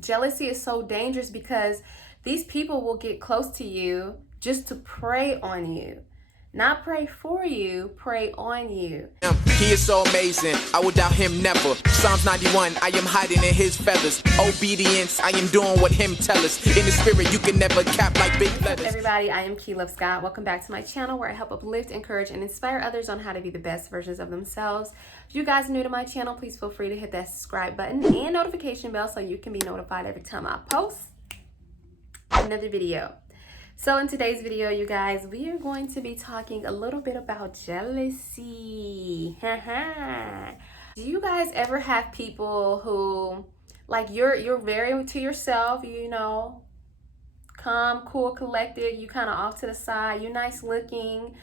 jealousy is so dangerous because these people will get close to you just to prey on you. Not pray for you, pray on you. He is so amazing, I would doubt him never. Psalms 91, I am hiding in his feathers. Obedience, I am doing what him tell us. In the spirit, you can never cap like big What's up, letters. everybody? I am Key Love Scott. Welcome back to my channel where I help uplift, encourage, and inspire others on how to be the best versions of themselves. If you guys are new to my channel, please feel free to hit that subscribe button and notification bell so you can be notified every time I post another video. So in today's video, you guys, we are going to be talking a little bit about jealousy. Do you guys ever have people who, like, you're very to yourself, you know, calm, cool, collected, you kind of off to the side, you're nice looking,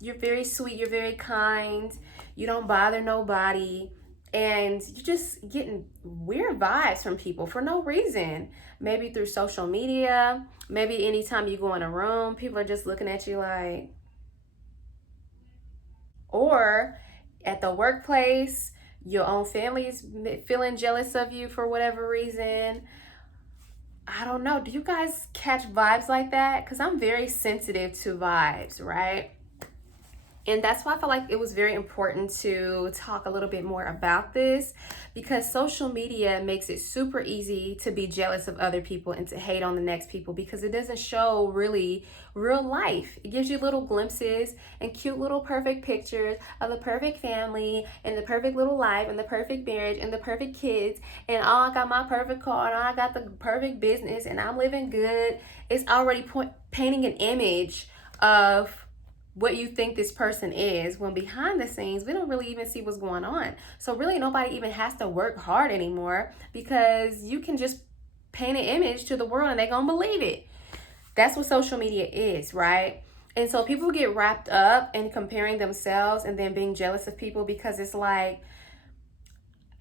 you're very sweet, you're very kind, you don't bother nobody, and you're just getting weird vibes from people for no reason. Maybe through social media, maybe anytime you go in a room, people are just looking at you like, or at the workplace, your own family is feeling jealous of you for whatever reason. I don't know. Do you guys catch vibes like that? Because I'm very sensitive to vibes, right? And that's why I felt like it was very important to talk a little bit more about this, because social media makes it super easy to be jealous of other people and to hate on the next people because it doesn't show really real life. It gives you little glimpses and cute little perfect pictures of the perfect family and the perfect little life and the perfect marriage and the perfect kids and oh, I got my perfect car and I got the perfect business and I'm living good. It's already painting an image of what you think this person is, when behind the scenes we don't really even see what's going on. So really nobody even has to work hard anymore because you can just paint an image to the world and they're gonna believe it. That's what social media is, right? And so people get wrapped up in comparing themselves and then being jealous of people because it's like,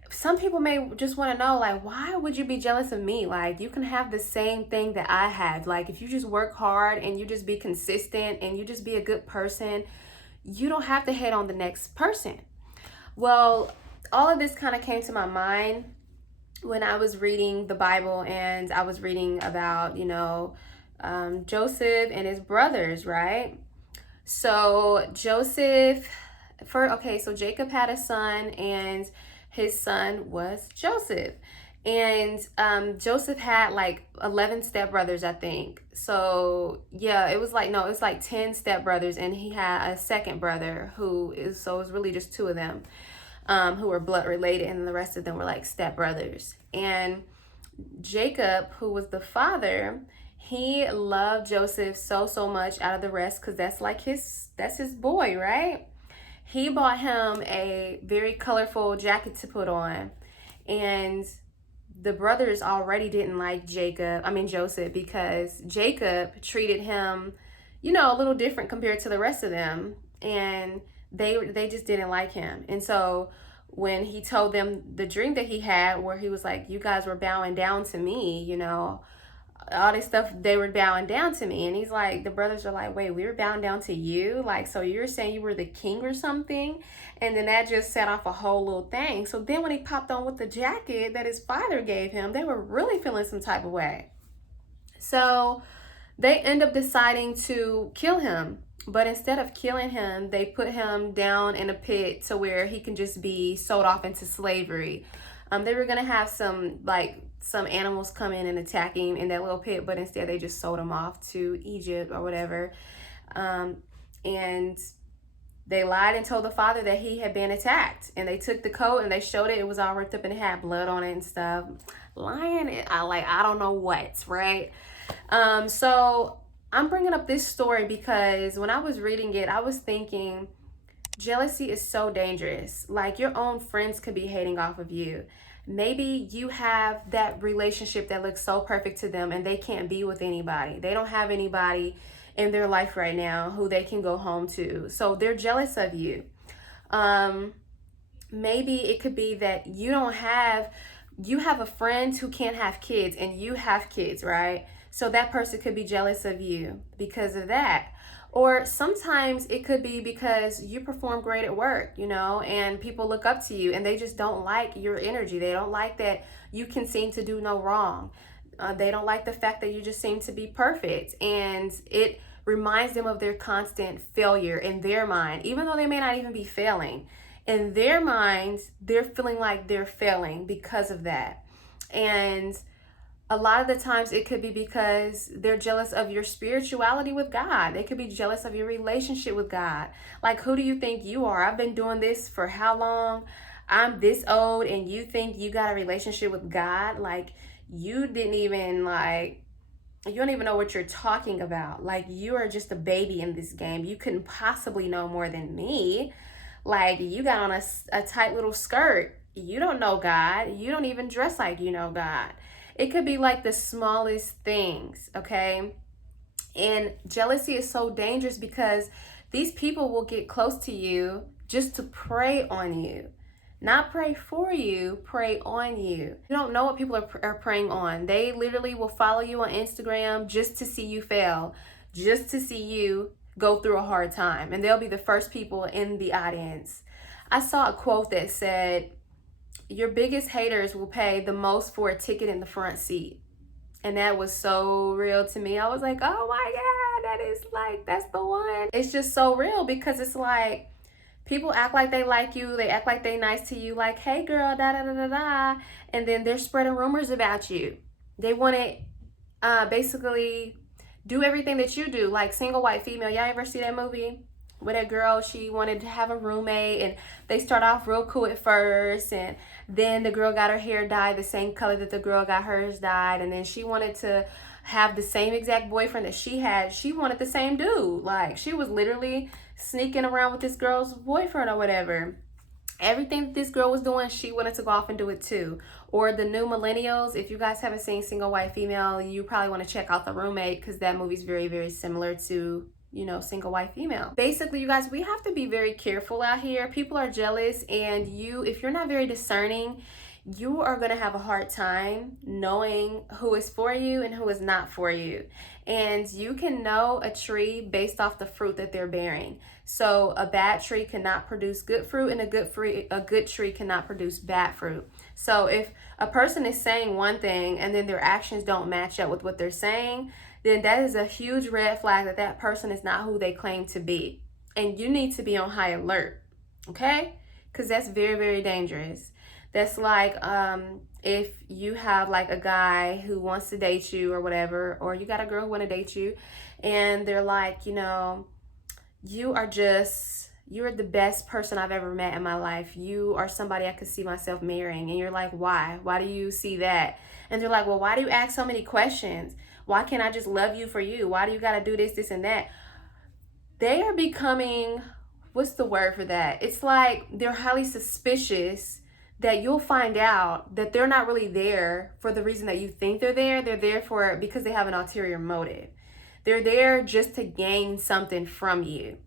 some people may just want to know, like, why would you be jealous of me? Like, you can have the same thing that I have. Like, if you just work hard and you just be consistent and you just be a good person, you don't have to hate on the next person. Well, all of this kind of came to my mind when I was reading the Bible and I was reading about, you know, Joseph and his brothers, right? So Joseph, so Jacob had a son and his son was Joseph. And Joseph had like 11 stepbrothers, I think. So yeah, it was like 10 stepbrothers, and he had a second brother it was really just two of them who were blood related, and the rest of them were like stepbrothers. And Jacob, who was the father, he loved Joseph so much out of the rest because that's his boy, right? He bought him a very colorful jacket to put on, and the brothers already didn't like Joseph, because Jacob treated him, you know, a little different compared to the rest of them, and they just didn't like him. And so when he told them the dream that he had, where he was like, you guys were bowing down to me, you know, all this stuff, they were bowing down to me. And he's like, the brothers are like, wait, we were bowing down to you? Like, so you're saying you were the king or something? And then that just set off a whole little thing. So then when he popped on with the jacket that his father gave him, they were really feeling some type of way. So they end up deciding to kill him. But instead of killing him, they put him down in a pit to where he can just be sold off into slavery. They were going to have some animals come in and attack him in that little pit, but instead they just sold him off to Egypt or whatever. And they lied and told the father that he had been attacked. And they took the coat and they showed it. It was all ripped up and it had blood on it and stuff. Lying, I don't know what, right? So I'm bringing up this story because when I was reading it, I was thinking, jealousy is so dangerous. Like, your own friends could be hating off of you. Maybe you have that relationship that looks so perfect to them and they can't be with anybody. They don't have anybody in their life right now who they can go home to. So they're jealous of you. Maybe it could be that you have a friend who can't have kids and you have kids, right? So that person could be jealous of you because of that. Or sometimes it could be because you perform great at work, and people look up to you and they just don't like your energy. They don't like that you can seem to do no wrong. They don't like the fact that you just seem to be perfect. And it reminds them of their constant failure in their mind, even though they may not even be failing. In their minds, they're feeling like they're failing because of that. And a lot of the times it could be because they're jealous of your spirituality with God. They could be jealous of your relationship with God. Like, who do you think you are? I've been doing this for how long? I'm this old and you think you got a relationship with God? Like, you didn't even you don't even know what you're talking about. Like, you are just a baby in this game. You couldn't possibly know more than me. Like, you got on a tight little skirt. You don't know God. You don't even dress like you know God. It could be like the smallest things, okay? And jealousy is so dangerous because these people will get close to you just to prey on you. Not pray for you, pray on you. You don't know what people are preying on. They literally will follow you on Instagram just to see you fail, just to see you go through a hard time. And they'll be the first people in the audience. I saw a quote that said, your biggest haters will pay the most for a ticket in the front seat. And that was so real to me. I was like, oh my God, that's the one. It's just so real because it's like, people act like they like you. They act like they nice to you. Like, hey girl, da da da da da. And then they're spreading rumors about you. They want to basically do everything that you do. Like Single White Female. Y'all ever see that movie? With that girl, she wanted to have a roommate and they start off real cool at first, and then the girl got her hair dyed the same color that the girl got hers dyed, and then she wanted to have the same exact boyfriend that she had. She wanted the same dude. Like, she was literally sneaking around with this girl's boyfriend or whatever. Everything that this girl was doing, she wanted to go off and do it too. Or the new millennials, if you guys haven't seen Single White Female, you probably want to check out The Roommate because that movie's very, very similar to Single White Female. Basically, you guys, we have to be very careful out here. People are jealous, and if you're not very discerning, you are going to have a hard time knowing who is for you and who is not for you. And you can know a tree based off the fruit that they're bearing. So a bad tree cannot produce good fruit, and a good tree cannot produce bad fruit. So if a person is saying one thing and then their actions don't match up with what they're saying, then that is a huge red flag that that person is not who they claim to be. And you need to be on high alert, okay? Because that's very, very dangerous. That's like if you have like a guy who wants to date you or whatever, or you got a girl who want to date you, and they're like, you're the best person I've ever met in my life. You are somebody I could see myself marrying. And you're like, why? Why do you see that? And they're like, well, why do you ask so many questions? Why can't I just love you for you? Why do you got to do this, this, and that? They are becoming, what's the word for that? It's like they're highly suspicious that you'll find out that they're not really there for the reason that you think they're there. They're there for it because they have an ulterior motive. They're there just to gain something from you.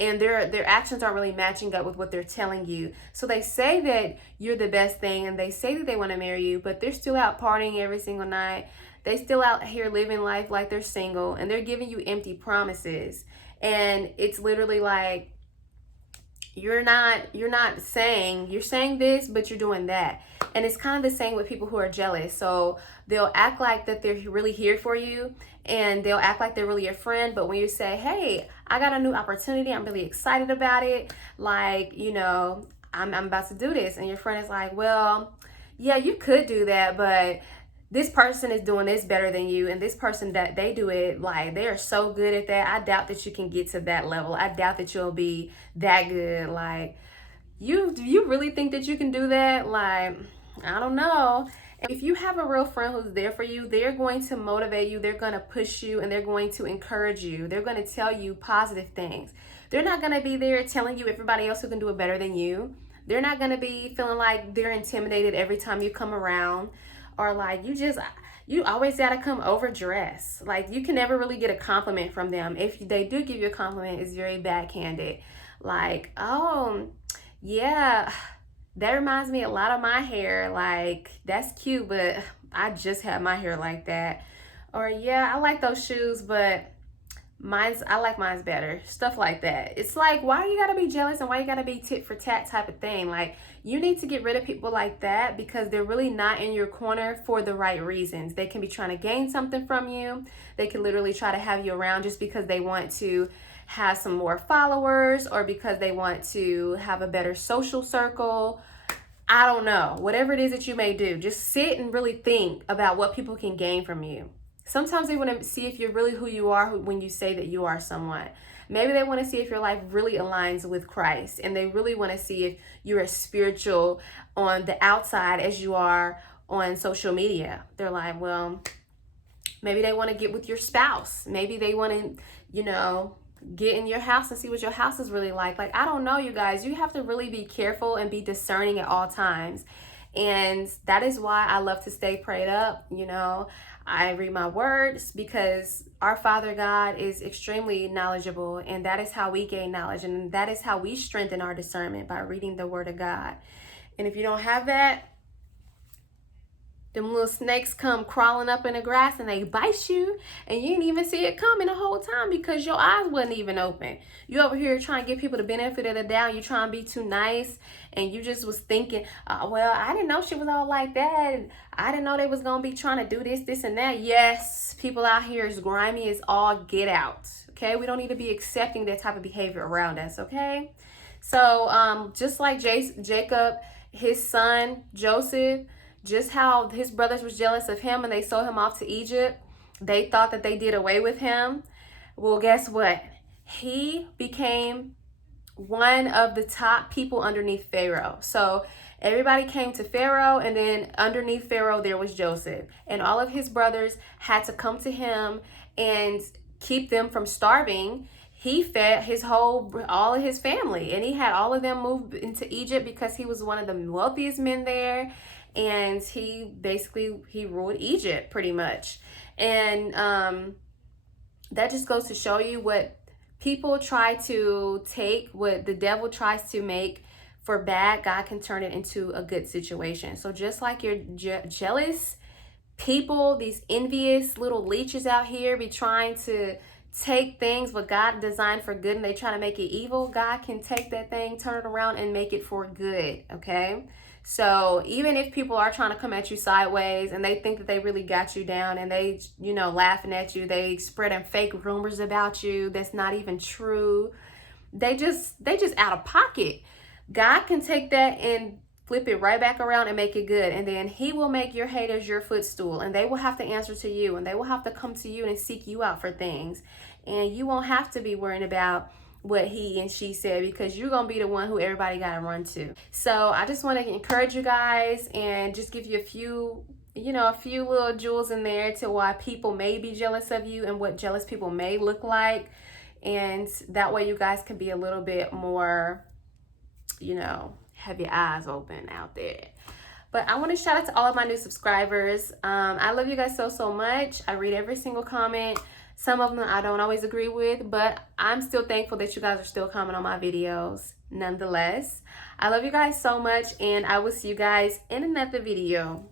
And their actions aren't really matching up with what they're telling you. So they say that you're the best thing, and they say that they want to marry you, but they're still out partying every single night. They still out here living life like they're single, and they're giving you empty promises. And it's literally like, you're saying this, but you're doing that. And it's kind of the same with people who are jealous. So they'll act like that they're really here for you, and they'll act like they're really your friend. But when you say, hey, I got a new opportunity, I'm really excited about it, like, I'm about to do this, and your friend is like, well, yeah, you could do that, but this person is doing this better than you, and this person, that they do it, like, they are so good at that. I doubt that you can get to that level. I doubt that you'll be that good. Like, do you really think that you can do that? Like, I don't know. If you have a real friend who's there for you, they're going to motivate you, they're going to push you, and they're going to encourage you. They're going to tell you positive things. They're not going to be there telling you everybody else who can do it better than you. They're not going to be feeling like they're intimidated every time you come around, or like you always got to come overdressed. Like, you can never really get a compliment from them. If they do give you a compliment, it's very backhanded. Like, oh, yeah, that reminds me a lot of my hair. Like, that's cute, but I just had my hair like that. Or, yeah, I like those shoes, but I like mine's better. Stuff like that. It's like, why you gotta be jealous and why you gotta be tit for tat type of thing? Like, you need to get rid of people like that because they're really not in your corner for the right reasons. They can be trying to gain something from you. They can literally try to have you around just because they want to have some more followers or because they want to have a better social circle. I don't know. Whatever it is that you may do, just sit and really think about what people can gain from you. Sometimes they want to see if you're really who you are when you say that you are someone. Maybe they want to see if your life really aligns with Christ, and they really want to see if you're as spiritual on the outside as you are on social media. They're like, well, maybe they want to get with your spouse. Maybe they want to, get in your house and see what your house is really like. Like, I don't know, you guys. You have to really be careful and be discerning at all times. And that is why I love to stay prayed up. I read my words because our Father God is extremely knowledgeable, and that is how we gain knowledge, and that is how we strengthen our discernment, by reading the Word of God. And if you don't have that, them little snakes come crawling up in the grass and they bite you, and you didn't even see it coming the whole time because your eyes wasn't even open. You over here trying to give people the benefit of the doubt. You trying to be too nice, and you just was thinking, well, I didn't know she was all like that, and I didn't know they was gonna be trying to do this and that. Yes, people out here is grimy as all get out. Okay, we don't need to be accepting that type of behavior around us. Okay, so just like Jacob, his son Joseph, just how his brothers was jealous of him and they sold him off to Egypt. They thought that they did away with him. Well, guess what? He became one of the top people underneath Pharaoh. So everybody came to Pharaoh, and then underneath Pharaoh there was Joseph. And all of his brothers had to come to him and keep them from starving. He fed all of his family, and he had all of them move into Egypt because he was one of the wealthiest men there. And he ruled Egypt pretty much. And that just goes to show you what people try to take, what the devil tries to make for bad, God can turn it into a good situation. So just like your jealous people, these envious little leeches out here be trying to take things what God designed for good and they try to make it evil, God can take that thing, turn it around and make it for good, okay? So even if people are trying to come at you sideways and they think that they really got you down and they, laughing at you, they spreading fake rumors about you that's not even true. They just out of pocket. God can take that and flip it right back around and make it good. And then he will make your haters your footstool, and they will have to answer to you, and they will have to come to you and seek you out for things. And you won't have to be worrying about what he and she said, because you're gonna be the one who everybody gotta run to. So I just want to encourage you guys and just give you a few little jewels in there to why people may be jealous of you and what jealous people may look like. And that way you guys can be a little bit more, have your eyes open out there. But I want to shout out to all of my new subscribers. I love you guys so much. I read every single comment. Some of them I don't always agree with, but I'm still thankful that you guys are still commenting on my videos nonetheless. I love you guys so much, and I will see you guys in another video.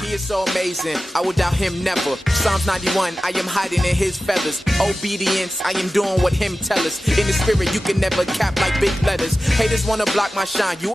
He is so amazing, I would doubt him never. Psalms 91, I am hiding in his feathers. Obedience, I am doing what him tell us. In the spirit, you can never cap like big letters. Haters wanna block my shine, you